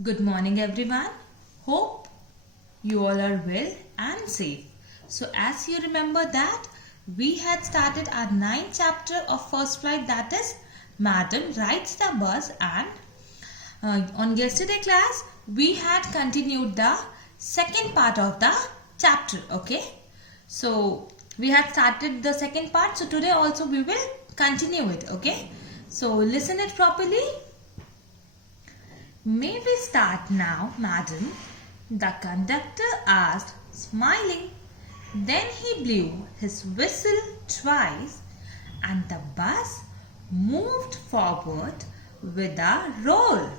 Good morning everyone. Hope you all are well and safe. So as you remember that we had started our 9th chapter of first flight, that is Madam rides the bus, and on yesterday class we had continued the second part of the chapter. Okay, so we had started the second part, so today also we will continue it. Okay, so listen it properly. May we start now, madam? The conductor asked, smiling. Then he blew his whistle twice and the bus moved forward with a roar.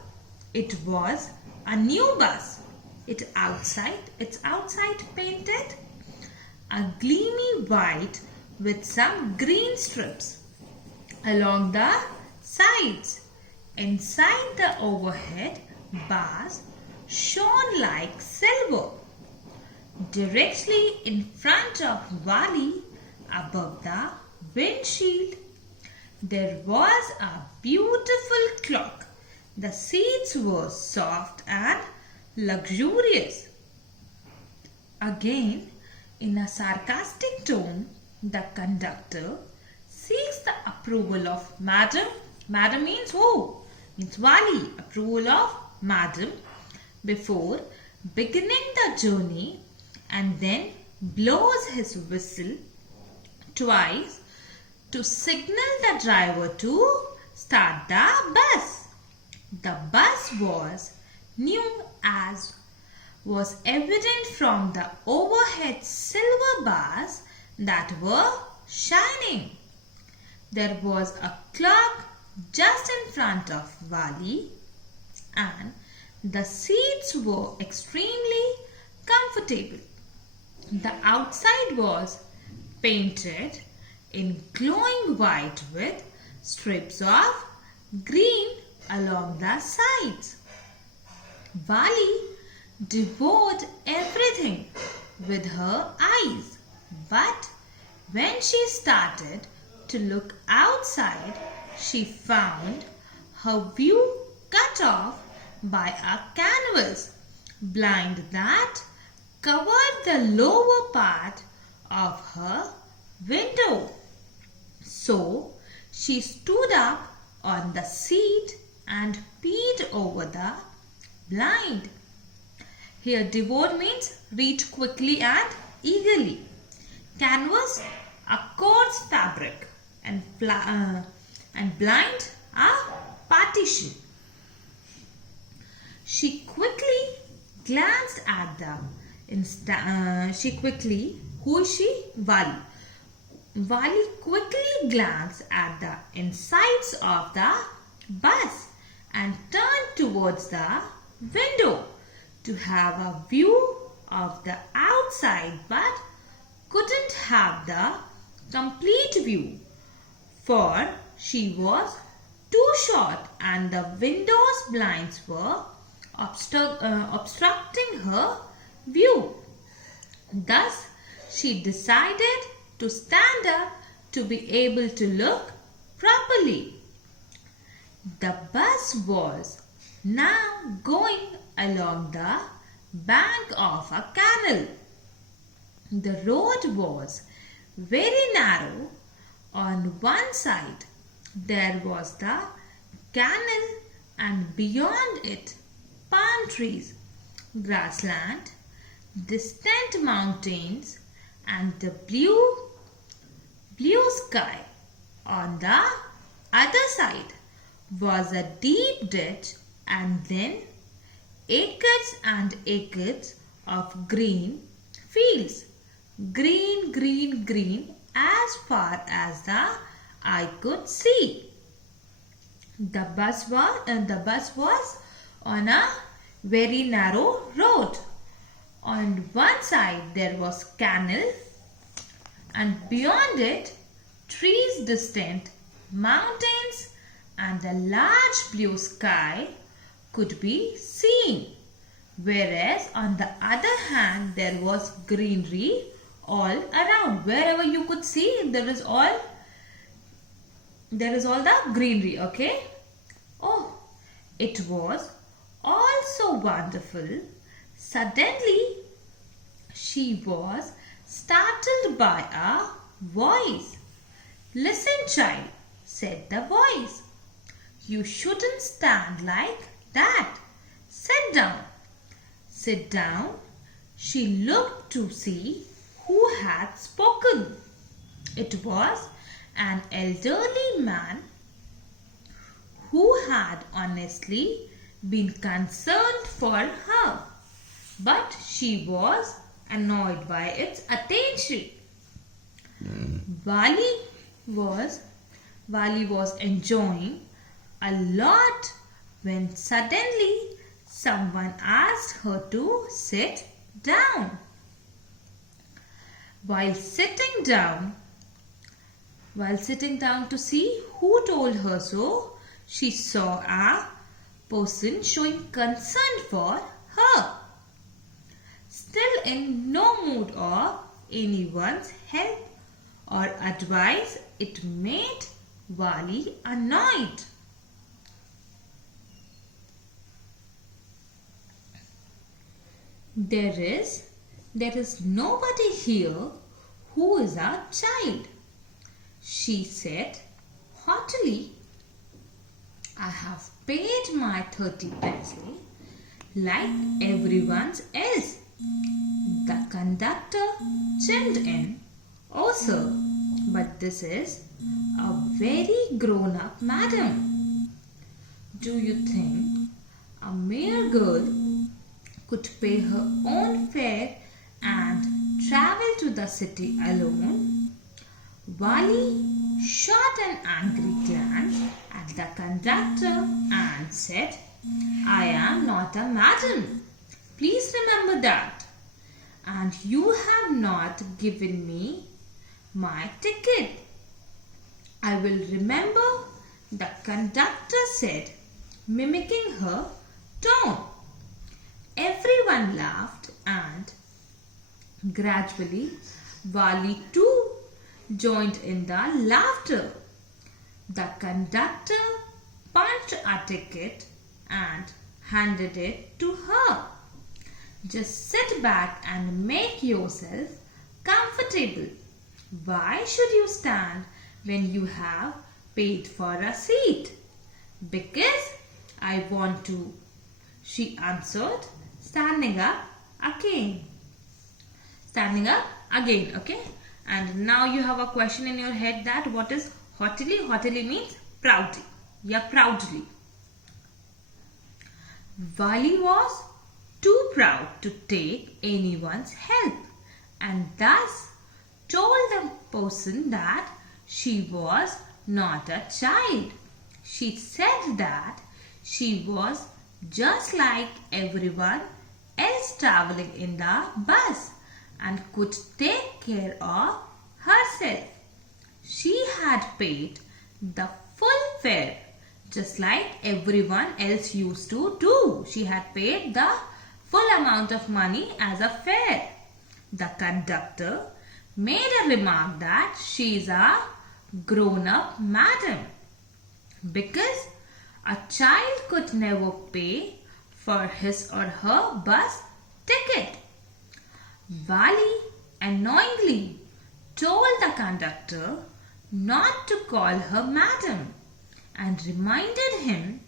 It was a new bus. It's outside painted a gleamy white with some green strips along the sides. Inside, the overhead bars shone like silver. Directly in front of Wali, above the windshield, there was a beautiful clock. The seats were soft and luxurious. Again, in a sarcastic tone, the conductor seeks the approval of Madam. Madam means who? Means Wali. Approval of Madam before beginning the journey, and then blows his whistle twice to signal the driver to start the bus. The bus was new, as was evident from the overhead silver bars that were shining. There was a clock just in front of Wali, and the seats were extremely comfortable. The outside was painted in glowing white with strips of green along the sides. Wali devoured everything with her eyes, but when she started to look outside, she found her view cut off by a canvas blind that covered the lower part of her window. So she stood up on the seat and peered over the blind. Here devoured means read quickly and eagerly. Canvas, a coarse fabric, and blind, a partition. She quickly glanced at the who is she? Wali. Wali quickly glanced at the insides of the bus and turned towards the window to have a view of the outside, but couldn't have the complete view, for she was too short and the window's blinds were obstructing her view. Thus, she decided to stand up to be able to look properly. The bus was now going along the bank of a canal. The road was very narrow. On one side there was the canal, and beyond it palm trees, grassland, distant mountains, and the blue sky. On the other side was a deep ditch, and then acres and acres of green fields. Green, green, green as far as the eye could see. The bus was on a very narrow road. On one side there was canal, and beyond it trees, distant mountains, and a large blue sky could be seen. Whereas on the other hand there was greenery all around. Wherever you could see, there is all the greenery. Okay. Oh, it was all so wonderful. Suddenly, she was startled by a voice. "Listen, child," said the voice. "You shouldn't stand like that. Sit down." "Sit down?" She looked to see who had spoken. It was an elderly man who had honestly been concerned for her, but she was annoyed by its attention. Wali was enjoying a lot when suddenly someone asked her to sit down. While sitting down to see who told her so, she saw a person showing concern for her. Still in no mood of anyone's help or advice, it made Wali annoyed. There is nobody here who is a child," she said haughtily. "I have paid my 30 paise like everyone else." The conductor chimed in, "Oh sir, but this is a very grown-up madam. Do you think a mere girl could pay her own fare and travel to the city alone?" Wali shot an angry glance at the conductor and said, "I am not a madam. Please remember that. And you have not given me my ticket." "I will remember," the conductor said, mimicking her tone. Everyone laughed and gradually Wali too joined in the laughter. The conductor punched a ticket and handed it to her. "Just sit back and make yourself comfortable. Why should you stand when you have paid for a seat?" "Because I want to," she answered, standing up again. Okay? And now you have a question in your head that what is haughtily? Haughtily means proudly. Yeah, proudly. Wali was too proud to take anyone's help and thus told the person that she was not a child. She said that she was just like everyone else traveling in the bus and could take care of herself. She had paid the full fare just like everyone else used to do. She had paid the full amount of money as a fare. The conductor made a remark that she is a grown-up madam because a child could never pay for his or her bus ticket. Wali annoyingly told the conductor not to call her madam and reminded him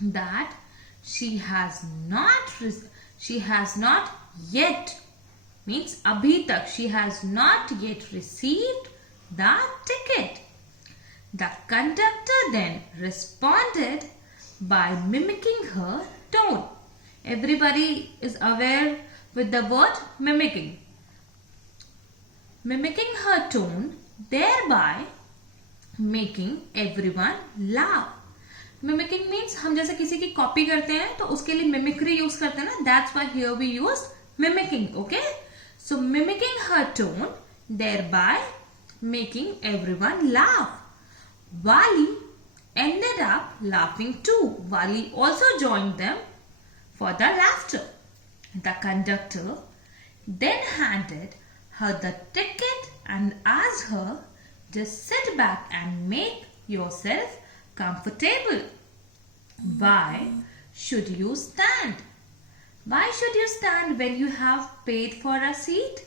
that she has not yet, means abhi tak, she has not yet received the ticket. The conductor then responded by mimicking her tone. Everybody is aware with the word mimicking. Mimicking her tone, thereby making everyone laugh. Mimicking means हम जैसे किसी की copy करते हैं तो उसके लिए mimicry use करते हैं ना. That's why here we used mimicking. Okay, so mimicking her tone, thereby making everyone laugh. Wali ended up laughing too. Wali also joined them for the laughter. The conductor then handed her the ticket and asked her, "Just sit back and make yourself comfortable. Why should you stand?" Why should you stand when you have paid for a seat?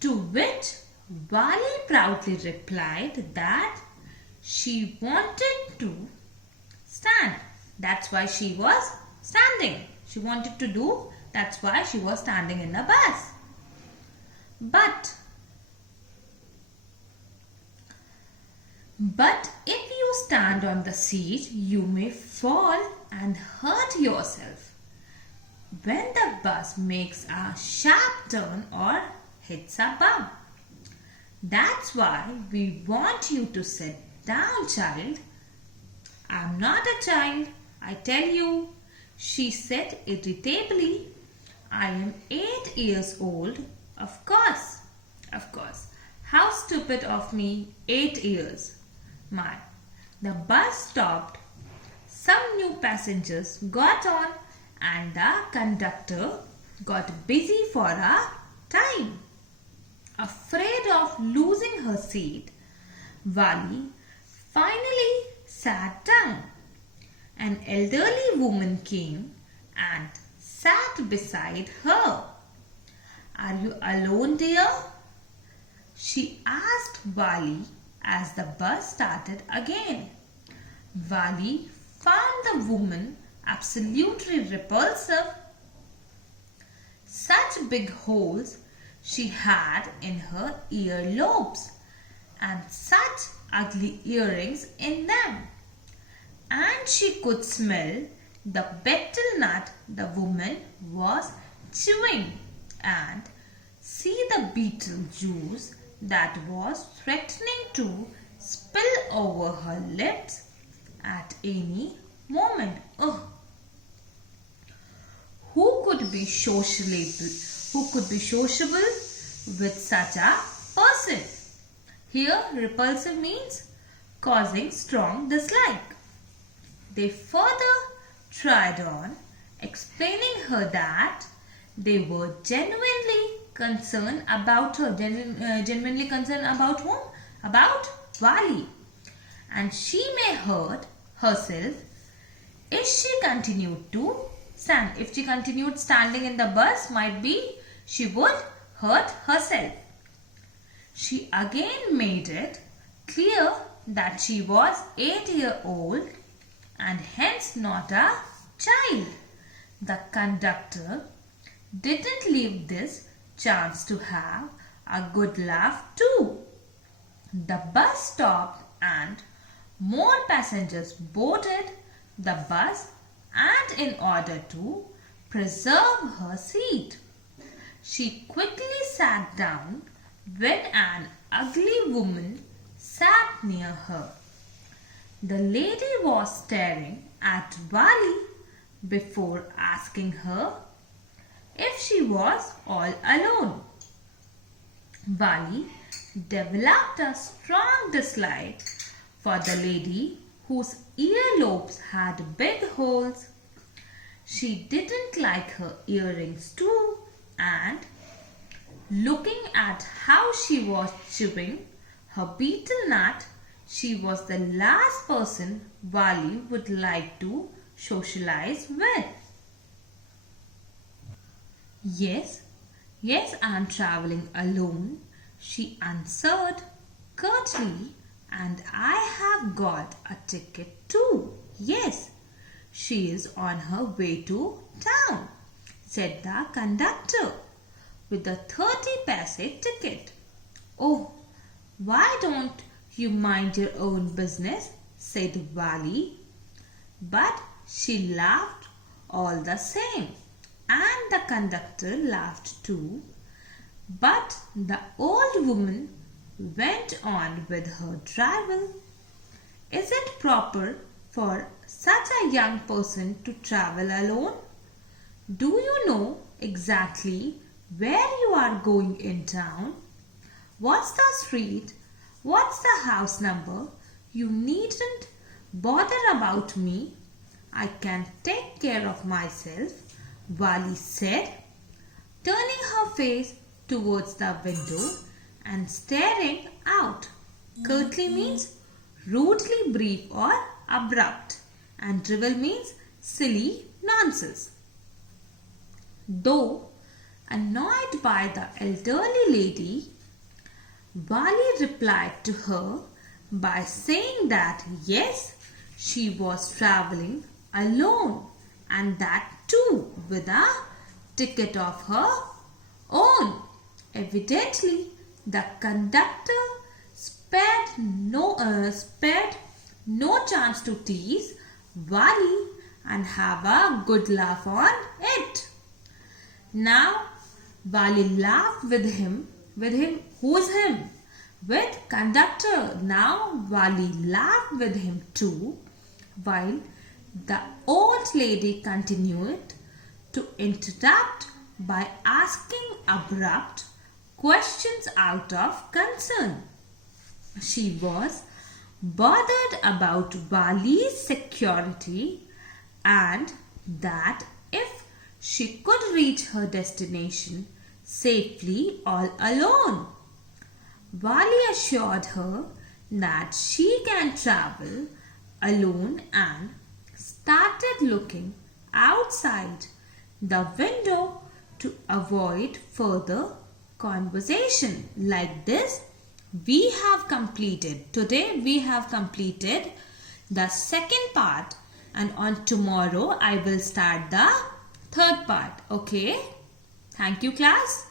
To which Vali proudly replied that she wanted to stand. That's why she was standing. She wanted to do, that's why she was standing in the bus. But if you stand on the seat, you may fall and hurt yourself when the bus makes a sharp turn or hits a bump. That's why we want you to sit down, child. I'm not a child, I tell you, she said irritably. I am 8 years old. Of course. How stupid of me, 8 years. My, the bus stopped. Some new passengers got on and the conductor got busy for a time. Afraid of losing her seat, Vali finally sat down. An elderly woman came and sat beside her. Are you alone, dear? She asked Vali as the bus started again. Vali found the woman absolutely repulsive. Such big holes she had in her earlobes and such ugly earrings in them. And she could smell the betel nut the woman was chewing and see the beetle juice that was threatening to spill over her lips at any moment. Ugh. Who could be sociable with such a person? Here, repulsive means causing strong dislike. They further tried on, explaining her that they were genuinely concerned about her. Genuinely concerned about whom? About Vali. And she may hurt herself if she continued to stand. If she continued standing in the bus, might be she would hurt herself. She again made it clear that she was 8 years old and hence not a child. The conductor didn't leave this chance to have a good laugh too. The bus stopped and more passengers boarded the bus, and in order to preserve her seat, she quickly sat down when an ugly woman sat near her. The lady was staring at Vali before asking her if she was all alone. Vali developed a strong dislike for the lady whose earlobes had big holes. She didn't like her earrings too, and looking at how she was chewing her betel nut, she was the last person Vali would like to socialize with. Yes, I am traveling alone, she answered curtly, and I have got a ticket too. Yes, she is on her way to town, said the conductor with a 30-paise ticket. Oh, why don't you mind your own business, said Vali. But she laughed all the same, and the conductor laughed too. But the old woman went on with her travel. Is it proper for such a young person to travel alone? Do you know exactly where you are going in town? What's the street? What's the house number? You needn't bother about me. I can take care of myself, Vali said, turning her face towards the window and staring out. Curtly means rudely brief or abrupt, and drivel means silly nonsense. Though annoyed by the elderly lady, Wali replied to her by saying that yes, she was traveling alone and that too with a ticket of her own. Evidently, the conductor spared no chance to tease Wali and have a good laugh on it. Now, Wali laughed with him, who's him? With conductor. Now, Wali laughed with him too, while the old lady continued to interrupt by asking abrupt questions out of concern. She was bothered about Wali's security and that if she could reach her destination safely all alone. Wali assured her that she can travel alone and started looking outside the window to avoid further conversation. Like this, today we have completed the second part, and on tomorrow I will start the third part. Okay, thank you class.